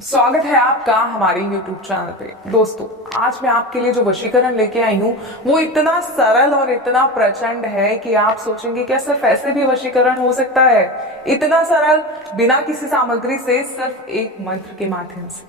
स्वागत है आपका हमारे YouTube चैनल पे। दोस्तों, आज मैं आपके लिए जो वशीकरण लेके आई हूँ वो इतना सरल और इतना प्रचंड है कि आप सोचेंगे क्या सिर्फ ऐसे भी वशीकरण हो सकता है? इतना सरल, बिना किसी सामग्री से, सिर्फ एक मंत्र के माध्यम से।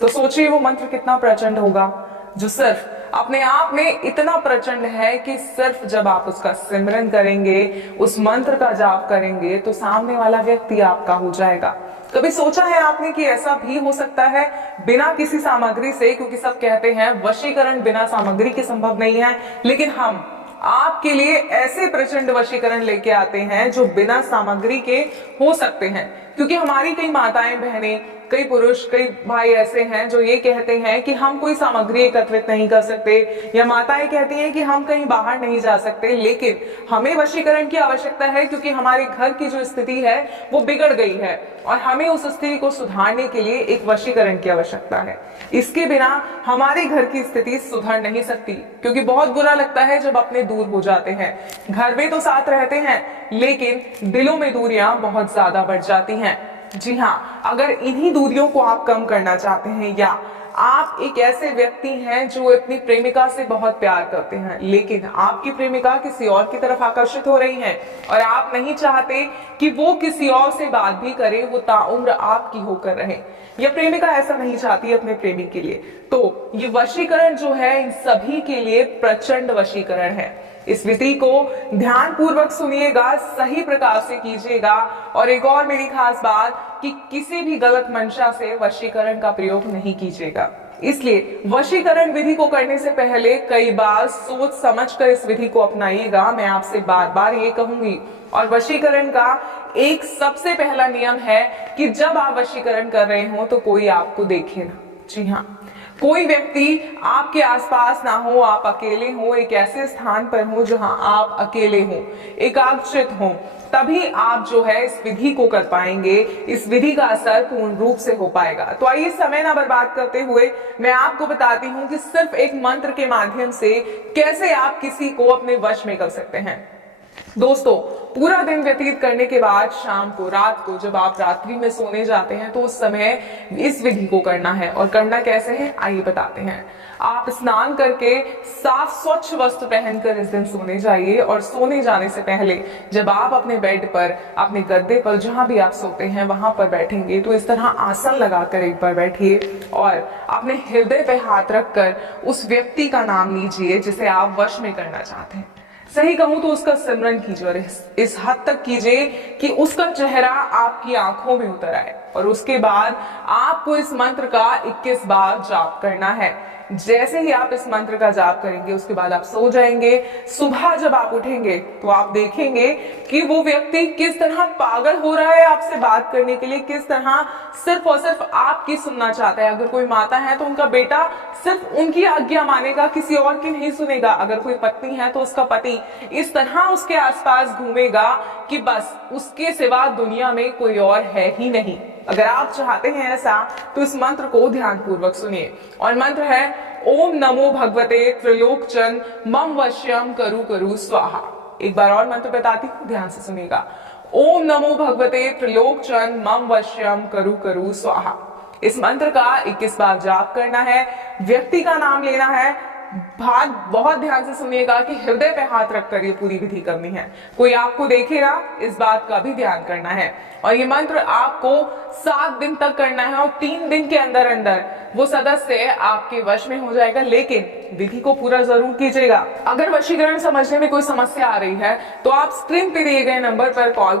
तो सोचिए वो मंत्र कितना प्रचंड होगा, जो सिर्फ अपने आप में इतना प्रचंड है कि सिर्फ जब आप उसका सिमरन करेंगे, उस मंत्र का जाप करेंगे, तो सामने वाला व्यक्ति आपका हो जाएगा। कभी सोचा है आपने कि ऐसा भी हो सकता है बिना किसी सामग्री से? क्योंकि सब कहते हैं वशीकरण बिना सामग्री के संभव नहीं है, लेकिन हम आपके लिए ऐसे प्रचंड वशीकरण लेके आते हैं जो बिना सामग्री के हो सकते हैं। क्योंकि हमारी कई माताएं बहनें, कई पुरुष, कई भाई ऐसे हैं जो ये कहते हैं कि हम कोई सामग्री एकत्रित नहीं कर सकते, या माताएं कहती हैं कि हम कहीं बाहर नहीं जा सकते, लेकिन हमें वशीकरण की आवश्यकता है क्योंकि हमारे घर की जो स्थिति है वो बिगड़ गई है और हमें उस स्थिति को सुधारने के लिए एक वशीकरण की आवश्यकता है। इसके बिना हमारे घर की स्थिति सुधर नहीं सकती, क्योंकि बहुत बुरा लगता है जब अपने दूर हो जाते हैं। घर में तो साथ रहते हैं, लेकिन दिलों में दूरियां बहुत ज्यादा बढ़ जाती हैं। जी हाँ, अगर इन्हीं दूरियों को आप कम करना चाहते हैं, या आप एक ऐसे व्यक्ति हैं जो अपनी प्रेमिका से बहुत प्यार करते हैं, लेकिन आपकी प्रेमिका किसी और की तरफ आकर्षित हो रही है और आप नहीं चाहते कि वो किसी और से बात भी करे, वो ताउम्र आपकी होकर रहे, या प्रेमिका ऐसा नहीं चाहती अपने प्रेमी के लिए, तो ये वशीकरण जो है इन सभी के लिए प्रचंड वशीकरण है। इस विधि को ध्यान पूर्वक सुनिएगा, सही प्रकार से कीजिएगा। और एक और मेरी खास बात कि किसी भी गलत मंशा से वशीकरण का प्रयोग नहीं कीजिएगा। इसलिए वशीकरण विधि को करने से पहले कई बार सोच समझकर इस विधि को अपनाइएगा, मैं आपसे बार बार ये कहूंगी। और वशीकरण का एक सबसे पहला नियम है कि जब आप वशीकरण कर रहे हो तो कोई आपको देखे ना। जी हाँ, कोई व्यक्ति आपके आसपास ना हो, आप अकेले हो, एक ऐसे स्थान पर हो जहां आप अकेले हो, एकाग्रचित हो, तभी आप जो है इस विधि को कर पाएंगे, इस विधि का असर पूर्ण रूप से हो पाएगा। तो आइए समय ना बर्बाद करते हुए मैं आपको बताती हूं कि सिर्फ एक मंत्र के माध्यम से कैसे आप किसी को अपने वश में कर सकते हैं। दोस्तों, पूरा दिन व्यतीत करने के बाद शाम को, रात को, जब आप रात्रि में सोने जाते हैं, तो उस समय इस विधि को करना है। और करना कैसे है आइए बताते हैं। आप स्नान करके साफ स्वच्छ वस्त्र पहनकर इस दिन सोने जाइए, और सोने जाने से पहले जब आप अपने बेड पर, अपने गद्दे पर, जहां भी आप सोते हैं वहां पर बैठेंगे, तो इस तरह आसन लगाकर एक बार बैठिए और अपने हृदय पे हाथ रखकर उस व्यक्ति का नाम लीजिए जिसे आप वश में करना चाहते हैं। सही कहूं तो उसका सिमरन कीजिए, और इस हद तक कीजिए कि उसका चेहरा आपकी आंखों में उतर आए। और उसके बाद आपको इस मंत्र का 21 बार जाप करना है। जैसे ही आप इस मंत्र का जाप करेंगे, उसके बाद आप सो जाएंगे। सुबह जब आप उठेंगे तो आप देखेंगे कि वो व्यक्ति किस तरह पागल हो रहा है आपसे बात करने के लिए, किस तरह सिर्फ और सिर्फ आपकी सुनना चाहता है। अगर कोई माता है तो उनका बेटा सिर्फ उनकी आज्ञा मानेगा, किसी और की नहीं सुनेगा। अगर कोई पत्नी है तो उसका पति इस तरह उसके आसपास घूमेगा कि बस उसके सिवा दुनिया में कोई और है ही नहीं। अगर आप चाहते हैं ऐसा, तो इस मंत्र को ध्यान पूर्वक सुनिए। और मंत्र है ओम नमो भगवते त्रिलोकचन मम वश्यम करु करु स्वाहा। एक बार और मंत्र बताती हूँ, ध्यान से सुनिएगा। ओम नमो भगवते त्रिलोकचन मम वश्यम करु करु स्वाहा। इस मंत्र का 21 बार जाप करना है। व्यक्ति का नाम लेना है। बात बहुत ध्यान से सुनिएगा कि हृदय पे हाथ रखकर ये पूरी विधि करनी है। कोई आपको देखेगा, इस बात का भी ध्यान करना है। और ये मंत्र आपको 7 दिन तक करना है, और 3 दिन के अंदर अंदर वो सदस्य आपके वश में हो जाएगा। लेकिन विधि को पूरा जरूर कीजिएगा। अगर वशीकरण समझने में कोई समस्या आ रही है तो आप स्क्रीन पे दिए गए नंबर पर कॉल